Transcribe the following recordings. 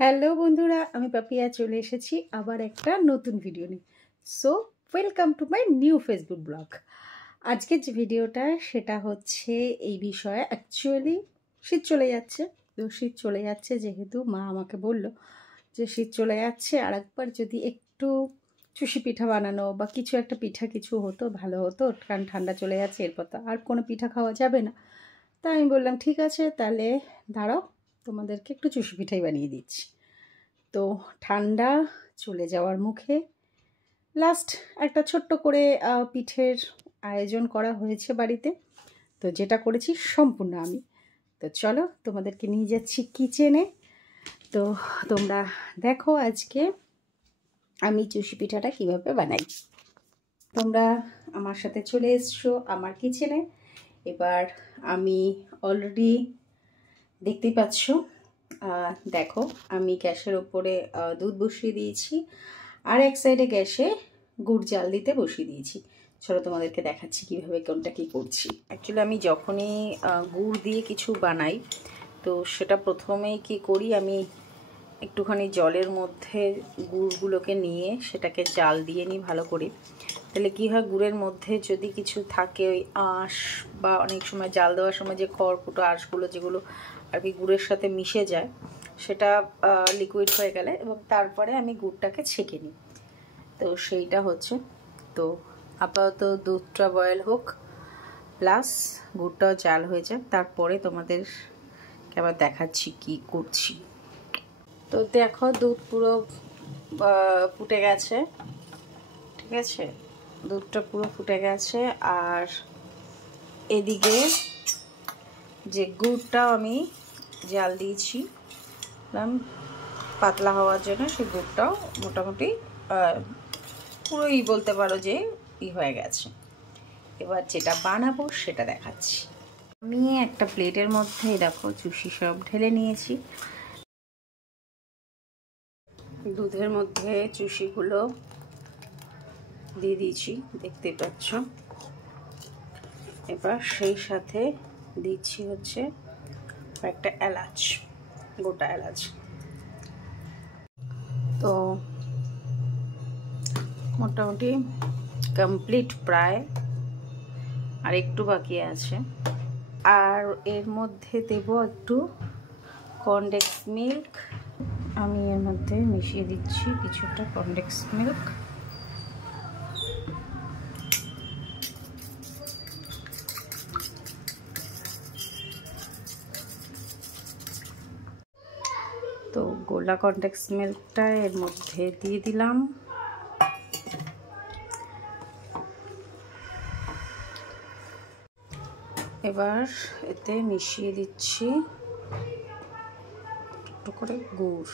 Hello বন্ধুরা, আমি পাপিয়া চলে এসেছি আবার একটা নতুন ভিডিও নিয়ে। So welcome to my new Facebook blog. আজকের যে ভিডিওটা সেটা হচ্ছে এই বিষয়ে। অ্যাকচুয়ালি শীত চলে যাচ্ছে, তো শীত চলে যাচ্ছে যেহেতু মা আমাকে বলল যে শীত চলে যাচ্ছে, আর একবার যদি একটু চুষি পিঠা বানানো বা কিছু একটা পিঠা কিছু হতো ভালো হতো, কারণ ঠান্ডা চলে যাচ্ছে, এরপর তো আর কোনো পিঠা খাওয়া যাবে না। তাই আমি বললাম ঠিক আছে, তাহলে দাঁড়াও তোমাদেরকে একটু চুষি পিঠাই বানিয়ে দিচ্ছি। তো ঠান্ডা চলে যাওয়ার মুখে লাস্ট একটা ছোট্ট করে পিঠের আয়োজন করা হয়েছে বাড়িতে। তো যেটা করেছি সম্পূর্ণ আমি। তো চলো তোমাদেরকে নিয়ে যাচ্ছি কিচেনে। তো তোমরা দেখো আজকে আমি চুষি পিঠাটা কীভাবে বানাই। তোমরা আমার সাথে চলে এসছো আমার কিচেনে। এবার আমি অলরেডি দেখতেই পাচ্ছ, দেখো আমি গ্যাসের ওপরে দুধ বসিয়ে দিয়েছি, আর এক সাইডে গ্যাসে গুড় জাল দিতে বসিয়ে দিয়েছি। চলো তোমাদেরকে দেখাচ্ছি কীভাবে কোনটা কী করছি। অ্যাকচুয়ালি আমি যখনই গুড় দিয়ে কিছু বানাই তো সেটা প্রথমেই কি করি, আমি একটুখানি জলের মধ্যে গুড়গুলোকে নিয়ে সেটাকে জাল দিয়ে নিই ভালো করে। তাহলে কী হয়, গুড়ের মধ্যে যদি কিছু থাকে ওই আঁশ বা অনেক সময় জাল দেওয়ার সময় যে খড়কুটো আঁশগুলো যেগুলো আর কি গুড়ের সাথে মিশে যায়, সেটা লিকুইড হয়ে গেলে এবং তারপরে আমি গুড়টাকে ছেঁকে নিই। তো সেইটা হচ্ছে। তো আপাতত দুধটা বয়েল হোক প্লাস গুড়টাও জাল হয়ে যায়, তারপরে তোমাদেরকে আবার দেখাচ্ছি কি করছি। তো দেখো দুধ পুরো ফুটে গেছে, ঠিক আছে, দুধটা পুরো ফুটে গেছে। আর এদিকে যে গুড়টাও আমি জাল দিয়েছি পাতলা হওয়ার জন্য, সেই গুড়টাও মোটামুটি পুরোই বলতে পারো যে হয়ে গেছে। এবার যেটা বানাবো সেটা দেখাচ্ছি। আমি একটা প্লেটের মধ্যে দেখো চুষি সব ঢেলে নিয়েছি। দুধের মধ্যে চুষিগুলো দিয়ে দিয়েছি, দেখতে পাচ্ছ। এবার সেই সাথে দিচ্ছি হচ্ছে একটা এলাচ, গোটা এলাচ। তো মোটামুটি কমপ্লিট প্রায়, আর একটু বাকি আছে। আর এর মধ্যে দেব একটু কনডেন্স মিল্ক। আমি এর মধ্যে মিশিয়ে দিচ্ছি কিছুটা কনডেন্স মিল্ক। তো গোলা কনডেন্স মিল্কটা এর মধ্যে দিয়ে দিলাম। এবার এতে মিশিয়ে দিচ্ছি একটু করে গুড়।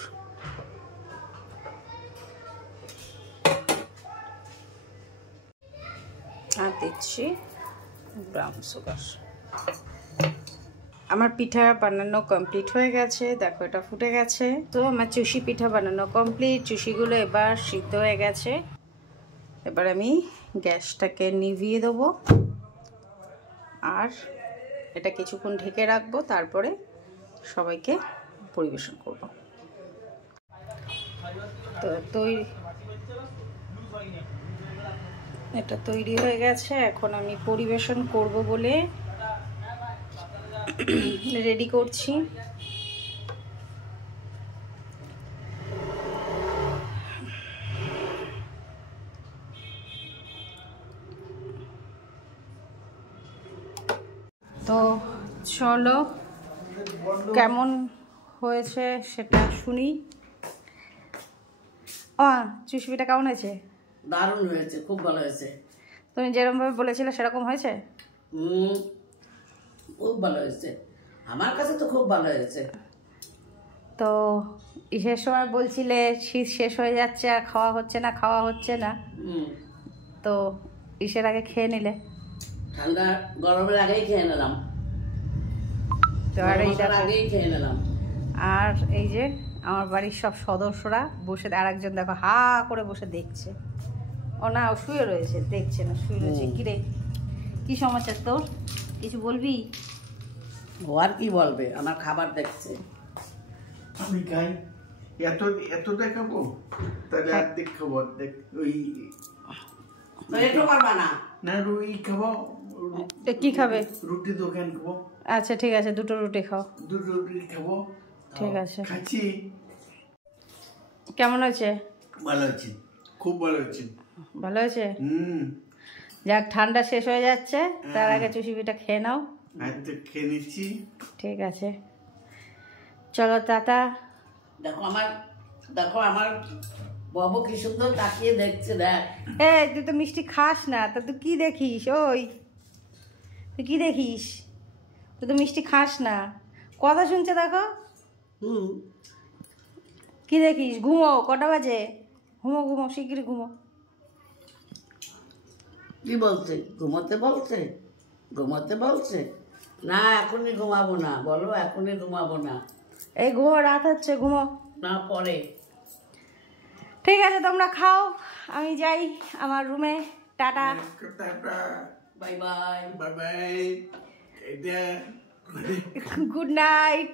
আর দিচ্ছি ব্রাউন সুগার। আমার পিঠা বানানো কমপ্লিট হয়ে গেছে, দেখো এটা ফুটে গেছে। তো আমার চুষি পিঠা বানানো কমপ্লিট। চুষিগুলো এবার সিদ্ধ হয়ে গেছে। এবার আমি গ্যাসটাকে নিভিয়ে দেবো আর এটা কিছুক্ষণ ঢেকে রাখবো, তারপরে সবাইকে পরিবেশন করব। তো এটা তৈরি হয়ে গেছে। এখন আমি পরিবেশন করব বলে রেডি করছি। তো চলো কেমন হয়েছে সেটা শুনি। চুষি পিঠা কেমন হয়েছে? দারুণ হয়েছে, খুব ভালো হয়েছে। তুমি যেরকম ভাবে বলেছিলে সেরকম হয়েছে? খুব ভালো হয়েছে, আমার কাছে তো খুব ভালো হয়েছে। তো ইসের সময় বলছিলে শীত শেষ হয়ে যাচ্ছে আর খাওয়া হচ্ছে না, তো ইসের আগে খেয়ে নিলে? ঠান্ডা গরমের আগেই খেয়ে নিলাম, তো আর আগেই খেয়ে নিলাম। আর এই যে আমার বাড়ির সব সদস্যরা বসে, আর একজন দেখো হা করে বসে দেখছে। ও না, ও শুয়ে রয়েছে, দেখছে না, শুয়ে রয়েছে। কিরে, কি সমাচার তোর? কিছু বলবি? ও আর কি বলবে, আমার খাবার দেখছে। আমি খাই। এত দেখাবো তাহলে অর্ধেক খাবো অর্ধেক ওই তো একটু পারবা না। না রুই খাবো কি খাবে? রুটি দোকান খাবো। আচ্ছা ঠিক আছে, দুটো রুটি খাও। দুটো রুটি খাবো। ঠিক আছে। খাচ্ছি। কেমন হয়েছে? ভালো আছে, খুব ভালো হয়েছে। ভালো হয়েছে? যাক, ঠান্ডা শেষ হয়ে যাচ্ছে, তার আগে চুষি পিঠা খেয়ে নাও। তো খেয়ে নিচ্ছি। ঠিক আছে, চলো টাটা। দেখো আমার বাবু কি সুন্দর তাকিয়ে দেখছে, দেখ। তুই তো মিষ্টি খাস না, তা তুই কি দেখিস? তুই কি দেখিস? তুই তো মিষ্টি খাস না, কথা শুনছে দেখো। কি দেখিস? ঘুমো, কটা বাজে? ঘুমো শিগগিরি ঘুমো। কি বলছে? ঘুমাতে বলছে না, এখনই ঘুমাবো না। বলো এখনই ঘুমাবো না। এই ঘুমো, রাত হচ্ছে, ঘুমো। না, পরে। ঠিক আছে, তোমরা খাও, আমি যাই আমার রুমে। Tata. Bye bye. Bye bye. Good night.